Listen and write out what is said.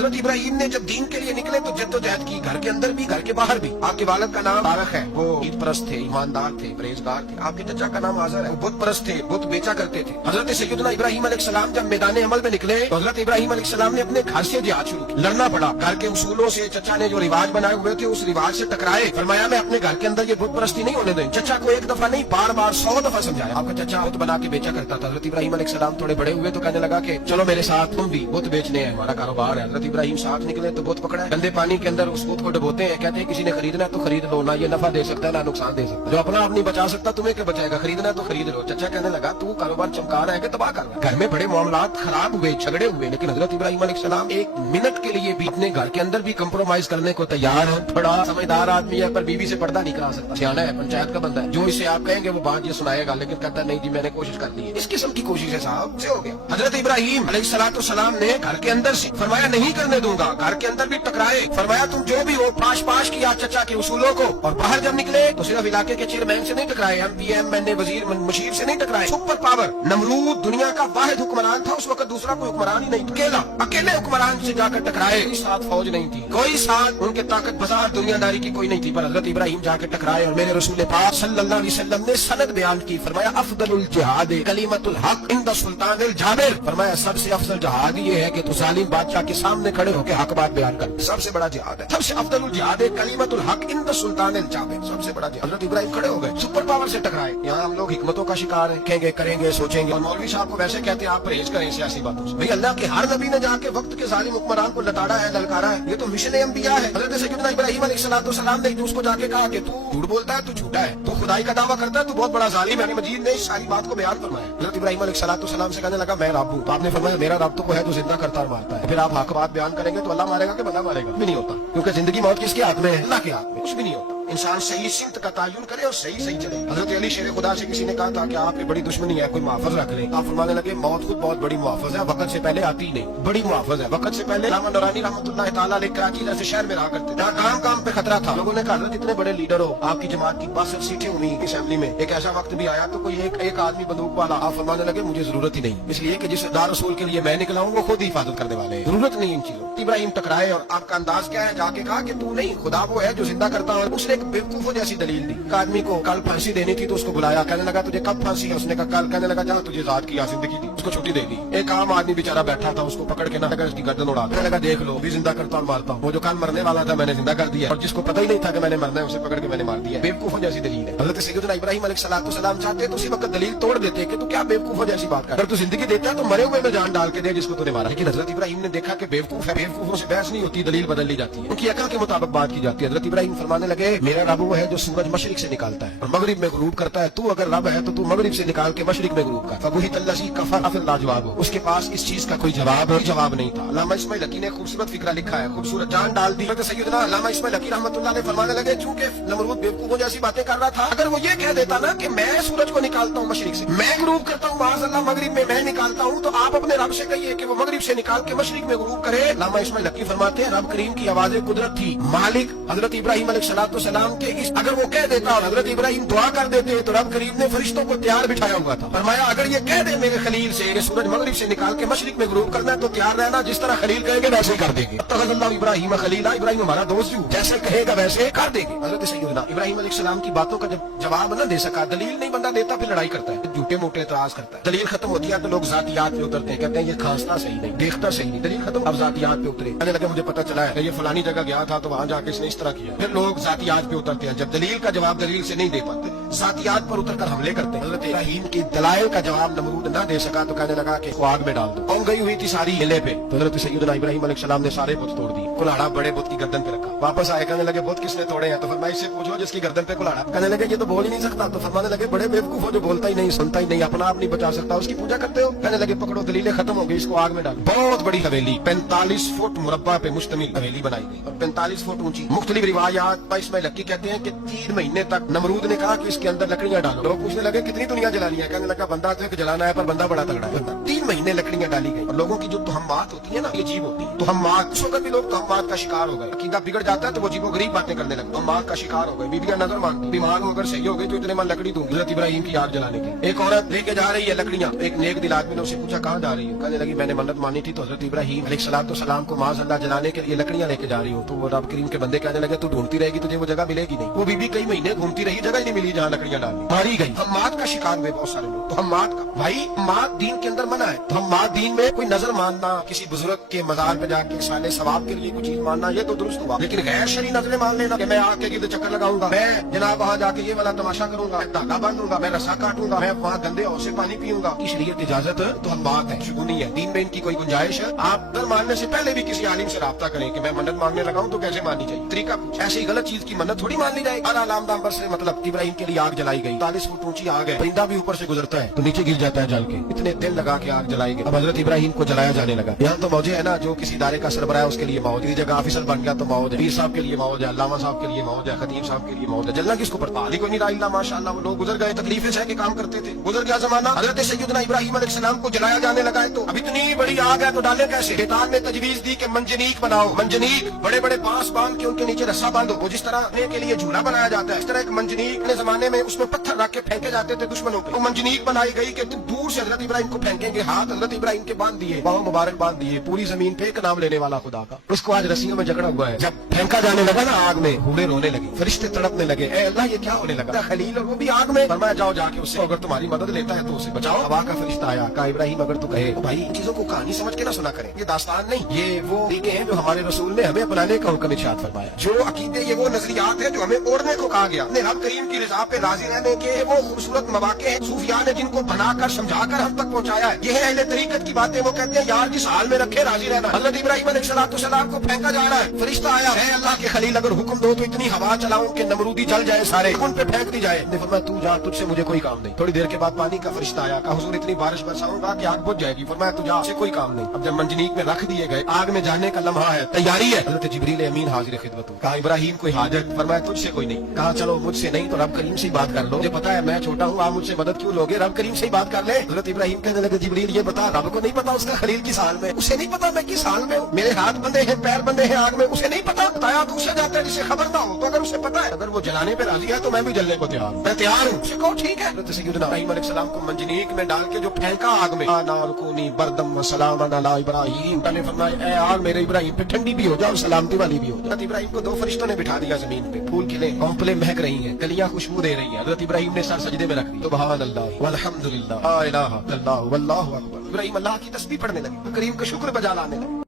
हजरत इब्राहिम ने जब दीन के लिए निकले तो जद्दोजहद की, घर के अंदर भी घर के बाहर भी। आपके वालिद का नाम तारक है, वो ईद परस्त थे, ईमानदार थे, परहेजगार थे। आपके चचा का नाम आजर है, वो बुत परस्त थे, बुत बेचा करते थे। हजरत सैयदना इब्राहिम अलैहिस्सलाम जब मैदान अमल में निकले तो हजरत इब्राहिम अलैहिस्सलाम ने अपने घर से जिहाद शुरू किया। लड़ना पड़ा, घर के उसूलों से, चचा ने जो रिवाज बनाए हुए थे उस रिवाज से टकराए। फरमाया मैं अपने घर के अंदर ये बुत परस्ती नहीं होने दें। चचा को एक दफा नहीं बार बार 100 दफा समझाया। आपका चचा बुत बना के बेचा करता था। हजरत इब्राहिम अलैहिस्सलाम थोड़े बड़े हुए तो कहने लगा कि चलो मेरे साथ, तुम भी बुत बेचने हैं, हमारा कारोबार है। हजरत इब्राहिम साथ निकले तो बुत पकड़ा, गंदे पानी के अंदर उस बुत को डुबोते हैं। कहते हैं किसी ने खरीदना है तो खरीद लो, ना ये नफा दे सकता है ना नुकसान दे सकता है। जो अपना आप नहीं बचा सकता तुम्हें क्या बचाएगा, खरीदना है तो खरीद लो। चचा कहने लगा तू कारोबार चमका रहा है कि तबाह कर रहा है। घर में बड़े मामलात खराब हुए, झगड़े हुए, लेकिन हजरत इब्राहिम अलैहिस्सलाम एक मिनट के लिए भी अपने घर के अंदर भी कंप्रोमाइज करने को तैयार है। बड़ा समझदार आदमी है पर बीवी से पर्दा नहीं करा सकता, सियाना है, पंचायत का बंदा है। जो इसे आप कहेंगे वो बात ये सुनाएगा, लेकिन कहता नहीं जी मैंने कोशिश कर ली है। इस किस्म की कोशिश है साहब से हो गया। हजरत इब्राहिम अलैहिस्सलाम ने घर के अंदर से फरमाया नहीं करने दूंगा, घर के अंदर भी टकराए। फरमाया तुम जो भी हो पाश पाश किया चचा के उसूलों को, और बाहर जब निकले तो सिर्फ इलाके के चेयरमैन से नहीं टकराए, एमपीएम एमएनए वजीर मुशीर से नहीं टकराए, सुपर पावर नमरूद दुनिया का वाहिद हुक्मरान था उस वक्त, दूसरा कोई हुक्मरान ही नहीं, अकेले हुक्मरान से जाकर टकराए। कोई साथ फौज नहीं थी, कोई साथ उनके ताकत बाजार दुनियादारी की कोई नहीं थी, पर हजरत इब्राहिम जाकर टकराए। और मेरे रसूल पाक सल्लल्लाहु अलैहि वसल्लम ने सनद बयान की, फरमाया अफदलुल जिहाद कलीमतुल हक इंद सुल्तानिल जाबिर। फरमाया सबसे अफजल जिहाद ये है कि तू जालिम बादशाह के सामने खड़े होकर हक बात बयान कर, सबसे बड़ा जिहाद है। सबसे अफदलुल जिहाद कलीमतुल हक इंद सुल्तानिल जाबिर, सबसे बड़ा जिहाद। हजरत इब्राहिम खड़े हो गए, सुपर पावर से टकराए। यहाँ हम लोग हिकमतों का शिकार हैं, कहेंगे करेंगे सोचेंगे, और मौलवी साहब को वैसे कहते हैं आप परहेज करें सियासी बातों से। भाई अल्लाह के हर नबी ने जाके वक्त के जालिम हुक्मरान को लताड़ा है, ललकारा है, ये तो मिशन अंबिया है। हजरत सैयदना इब्राहिम अलैहिस्सलाम ने उसको जाके कहा कि तू झूठ बोलता है, तू झूठा है, तू खुदाई का दावा करता है, तू बहुत बड़ा जालिम है। मजीद ने इस सारी बात को बयान फरमाया। हजरत इब्राहिम अलैहिस्सलाम से कहने लगा मैं रब हूँ। तो आपने फरमाया मेरा रब तो वो है जो जिंदा करता और मारता है। फिर आप हक बात बयान करेंगे तो अल्लाह मारेगा कि बंदा मारेगा, भी नहीं होता, क्योंकि जिंदगी मौत किसके हाथ में है, अल्लाह के हाथ में, कुछ भी नहीं होता। इंसान सही सिमत का तायुन करे और सही सही चले। हजरत अली शेर खुदा से किसी ने कहा था कि आपकी बड़ी दुश्मनी है, कोई मुआफज रख ले। आप फरमाने लगे मौत खुद बहुत बड़ी मुआफज है, वक्त से पहले आती नहीं, बड़ी मुआफज है। वक्त से पहले रामा नौरानी रहमतुल्लाह तआला अलैह कराची जैसे शहर में रहा करते, जहाँ काम काम पे खतरा था। लोगों ने कहा हजरत इतने बड़े लीडर हो, आपकी जमात की 62 सीटें हुई असेंबली में, एक ऐसा वक्त भी आया तो कोई एक आदमी बंदूक वाला। आप फरमाने लगे मुझे जरूरत ही नहीं, इसलिए कि जिस खुदा रसूल के लिए मैं निकला हूँ वो खुद ही हिफाजत करने वाले हैं, जरूरत नहीं इन चीजों। इब्राहिम टकराए और आपका अंदाज क्या है, जाके कहा कि तू नहीं, खुदा वो है जो जिंदा करता है। उसने एक बेवकूफों जैसी दलील दी। एक आदमी को कल फांसी देनी थी तो उसको बुलाया, कहने लगा तुझे कब फांसी है, उसने कहा कल। कहने लगा जहाँ तुझे आजाद किया जिंदगी दी, उसको छुट्टी दे दी। एक आम आदमी बेचारा बैठा था, उसको पकड़ के ना लगा उसकी गर्दन उड़ा, कहने लगा देख लो भी जिंदा करता और मारता हूँ, वो जो कल मरने वाला था मैंने जिंदा कर दिया, और जिसको पता ही नहीं था कि मैंने मरना है उसे पकड़ के मैंने मार दिया। बेवकूफों जैसी दलील है। हजरत सैयदना इब्राहिम अलैहिस्सलाम चाहते तो उसी वक्त दलील तोड़ देते कि तू क्या बेवकूफों जैसी बात कर, अगर तू जिंदगी देता है तो मरे हुए में जान डाल के दे जिसको तूने मारा। लेकिन हजरत इब्राहिम ने देखा कि बेवकूफ है, बेवकूफों से बहस नहीं होती, दलील बदल ली जाती है, उनकी अकल के मुताबिक बात की जाती है। हजरत इब्राहिम फरमाने लगे मेरा रब वो है जो सूरज मशरिक से निकालता है और मगरिब में गुरूब करता है, तू अगर रब है तो तू मगरिब से निकाल के मशरिक में गुरूब कर। फबुहित अल्लज़ी कफर फिर लाजवाब हो, उसके पास इस चीज का कोई जवाब नहीं था। अल्लामा इस्माइल हकी ने खूबसूरत फिक्रा लिखा है, खूबसूरत जान डाल दी। सैयदना अल्लामा इस्माइल हकी रहमतुल्लाह अलैह फरमाने लगे चूंकि नमरूद बेवकूफों जैसी बातें कर रहा था, अगर वो ये कह देता ना कि मैं सूरज को निकालता हूँ मशरिक से, मैं गुरूब करता हूँ माज़अल्लाह मगरिब में, मैं निकालता हूँ, तो आप अपने रब से कहिए कि वो मगरिब से निकाल के मशरिक में गुरूब करे। अल्लामा इस्माइल हकी फरमाते हैं रब करीम की आवाज़ कुदरत थी, मालिक हजरत इब्राहिम अलैहिस्सलाम के इस, अगर वो कह देता और हजरत इब्राहिम दुआ कर देते तो रब करीम ने फरिश्तों को तैयार बिठाया हुआ था। फरमाया अगर ये कह दे मेरे खलील से कि सूरज मगरिब से निकाल के मशरिक में गुरूब करना है तो तैयार रहना, जिस तरह खलील कहेंगे वैसे ही कर देंगे। अल्लाह इब्राहिम खलीला, इब्राहिम हमारा दोस्त भी जैसे कहेगा वैसे कर देंगे। हजरत सैयदना इब्राहिम अलैहिस्सलाम की बातों का जब जवाब न दे सका, दलील नहीं बंदा देता, फिर लड़ाई करता है, झूठे मोटे एतराज करता है। दलील खत्म होती है तो लोग जातियात पे उतरते हैं, कहते हैं ये खांसता सही नहीं, देखता सही नहीं, दलील खत्म, अब जातियात पे उतरे। कहने लगे मुझे पता चला है ये फलानी जगह गया था तो वहां जाके इसने इस तरह किया। फिर लोग जातियात पे उतरते हैं, जब दलील का जवाब दलील से नहीं दे पाते, जातियात पर उतरकर हमले करते हैं। हजरत इब्राहिम की दलाइल का जवाब नमरूद न दे सका तो कहने लगा कि आग में डाल दो। कौन गई हुई थी सारी हिले पे, तो हजरत सैयदना इब्राहिम अलैहिस्सलाम ने सारे बुत तोड़ दिए, कुल्हाड़ा बड़े बुत की गर्दन पे रखा, वापस आए, कहने लगे बुत किसने तोड़े हैं, तो फरमाया इससे पूछो जिसकी गर्दन पे कुल्हाड़ा। कहने लगे ये तो बोल ही नहीं सकता, तो फरमाने लगे बड़े बेवकूफ हो जो बोलता ही नहीं, सुनता ही नहीं, अपना आप नहीं बचा सकता, उसकी पूजा करते हो। कहने लगे पकड़ो दलीलें खत्म हो गई, इसको आग में डालो। बहुत बड़ी हवेली 45 फुट मुरब्बा पे मुश्तमिल हवेली बनाई गई और 45 फुट ऊंची। मुख्तलिफ रिवायात इसमें लकी कहते हैं कि 3 महीने तक नमरूद ने कहा कि इसके अंदर लकड़ियां डालो। लोग पूछने लगे कितनी दुनिया जलानी है, कहने लगा बंदा तो एक जलाना है पर बंदा बड़ा तगड़ा है। 3 महीने लकड़ियां डाली गई और लोगों की जो तोहमात होती है ना, ये अजीब होती है। तोहमात उस वक्त भी लोग तोहमात का शिकार हो गए, अकीदा बिगड़ जाता है तो वो अजीबो गरीब बातें करने लगे, तोहमात का शिकार हो गए। बीबियां नजर मांगती, बीमार होकर सही हो गई तो इतने मन लकड़ी दूंगी हजरत इब्राहिम की आग जलाने की। एक एक औरत लेके जा रही है लकड़ियां, एक नेक दिल आदमी ने उसे पूछा कहाँ जा रही हो? कहने लगी मैंने मन्नत मानी थी तो हजरत इब्राहिम अलैहिस्सलाम को माज़अल्लाह जलाने के लिए लकड़ियां लेके जा रही हूँ। तो वो रब करीम के बंदे कहने लगे तू ढूंढती रहेगी तुझे वो जगह मिलेगी नहीं। वो बीबी कई महीने घूमती रही, जगह ही नहीं मिली जहाँ लकड़ियां डालनी, मारी गई। हम्माद का शिकार हुए बहुत सारे लोग। तो हम्माद का भाई हम्माद दीन के अंदर मना है। तो हम्माद दीन में कोई नजर मानना, किसी बुजुर्ग के मजार पे जाके साले सवाब के लिए कोई चीज मानना, ये तो दुरुस्त हुआ। लेकिन गैर शरी नजरें मान लेना कि मैं आग के गिर्द चक्कर लगाऊंगा, मैं जनाब वहाँ जाके ये वाला तमाशा करूंगा, मैं धागा बांधूंगा, मैं रस्सा काटूंगा, मैं वहाँ गंदे और से पानी पीऊंगा, की शरीयत इजाजत तो हम बात है शुगुनी है। दीन में इनकी कोई गुंजाइश है? आप डर मानने से पहले भी किसी आलिम से राब्ता करें कि मैं मन्नत मांगने लगा हूँ तो कैसे माननी चाहिए, तरीका पूछ। ऐसी गलत चीज की मन्नत थोड़ी मान ली जाए। अलामदाम से मतलब इब्राहिम के लिए आग जलाई गई, 40 फुट ऊंची आग है, परिंदा भी ऊपर से गुजरता है तो नीचे गिर जाता है जल के, इतने तेल लगा के आग जलाई गई। अब हजरत इब्राहिम को जलाया जाने लगा। यहाँ तो मौजे है ना, जो किसी इदारे का सरबराह है उसके लिए मौज, किसी जगह ऑफिसर बन गया तो मौज है, पीर साहब के लिए मौज है, अल्लामा साहब के लिए मौज है, खतीब साहब के लिए मौज है। जलना किसको पड़ता है? कोई नहीं, माशाअल्लाह वो लोग गुजर गए, तकलीफें सह के काम करते थे, गुजर गया जमाना। हजरत सैयदना इब्राहिम अलैहिस्सलाम को जलाया जाने लगा है तो अब इतनी बड़ी आग है तो डाले कैसे? शैतान ने तजवीज दी कि मंजनीक बनाओ, मंजनीक बड़े बड़े बांस बांध के उनके नीचे रस्सा बांधो। वो जिस तरह अपने के लिए झूला बनाया जाता है इस तरह एक मंजनीक ने जमाने में उसमें पत्थर रख के फेंके जाते थे दुश्मनों पे। वो मंजनीक बनाई गई कि दूर से हजरत इब्राहिम को फेंकेंगे, हाथ हजरत इब्राहिम के बांध दिए, पाँव मुबारक बांध दिए, पूरी जमीन पे एक नाम लेने वाला खुदा का, उसको आज रस्सियों में जकड़ा हुआ है। जब फेंका जाने लगा ना आग में, हूरें रोने लगी, फरिश्ते तड़पने लगे, ए अल्लाह ये क्या होने लगा? खलील और वो भी आग में। फरमाया जाओ जाके उससे, अगर तुम्हारी मदद लेता है तो उसे बचाओ। हवा का फरिश्ता आया, कहा इब्राहिम अगर तू कहे तो भाई इन चीजों को कहानी समझ के ना सुना करें, ये दास्तान नहीं, ये वो तरीके हैं जो हमारे रसूल ने हमें अपनाने का हुक्म इरशाद फरमाया। जो अकीदे, ये वो नजरियात है जो हमें ओढ़ने को कहा गया। अपने रब करीम की रज़ा पे राजी रहने के वो खूबसूरत मवाक़े हैं सूफिया ने जिनको बनाकर समझाकर हम तक पहुंचाया है। ये है अहले तरीकत की बातें। वो कहते हैं यार जिस हाल में रखे राजी रहना। हजरत इब्राहिम अलैहिस्सलाम को फेंका जा रहा है, फरिश्ता आया है, अल्लाह के खलील अगर हुक्म दो तो इतनी हवा चलाऊं कि नमरूदी जल जाए, सारे उन पे फेंक दी जाए। फरमाया तू जा, तुझसे मुझे कोई काम नहीं। थोड़ी देर के बाद पानी का फरिश्ता आया, कहा हुजूर इतनी बारिश बरसाऊंगा कि आग बुझ जाएगी। फरमाया तू जा, से कोई काम नहीं। अब जब मंजनीक में रख दिए गए, आग में जाने का लम्हा है, तैयारी है, हजरत जिब्रील अमीन हाजिर खिदमत। कहा इब्राहिम कोई हाजत? फरमाया तुझसे कोई नहीं। कहा चलो मुझसे नहीं तो रब करीम से ही बात कर लो, मुझे पता है मैं छोटा हूँ, आप मुझसे मदद क्यों लोगे, रब करीम से ही बात कर ले। हजरत इब्राहिम कहने लगे जिब्रील ये बता, रब को नहीं पता उसका खलील किस हाल में? उसे नहीं पता मैं किस हाल में हूँ, मेरे हाथ बंधे हैं, पैर बंधे हैं आग में, उसे नहीं पता। बताया तो उसे जाता है जिसे खबर ना हो। तो अगर उसे पता है, अगर वो जलाने पे राजी है तो मैं भी जलने को तैयार हूँ, मैं तैयार हूँ। उसे कहो ठीक है। हजरत सैयदना इब्राहिम अलैहिस्सलाम को मंजनीक में डाल के जो फेंका आग में, नारकुनी बरदम व सलामन अला इब्राहिम, मैंने फरमाया ए आग मेरे इब्राहिम पे ठंडी भी हो जाओ, सलामती वाली भी हो जाओ। हजरत इब्राहिम को दो फरिश्तों ने बिठा दिया जमीन पे, फूल खिले, कौंपलें महक रही हैं, कलियां खुशबू दे रही हैं। हजरत इब्राहिम ने सर सजदे में रख दी, सुभान अल्लाह वल्हम्दुलिल्लाह ला इलाहा इल्लल्लाह वल्लाहु अकबर। इब्राहिम अल्लाह की तस्बीह पढ़ने लगे, करीम का शुक्र बजा लाने लगे।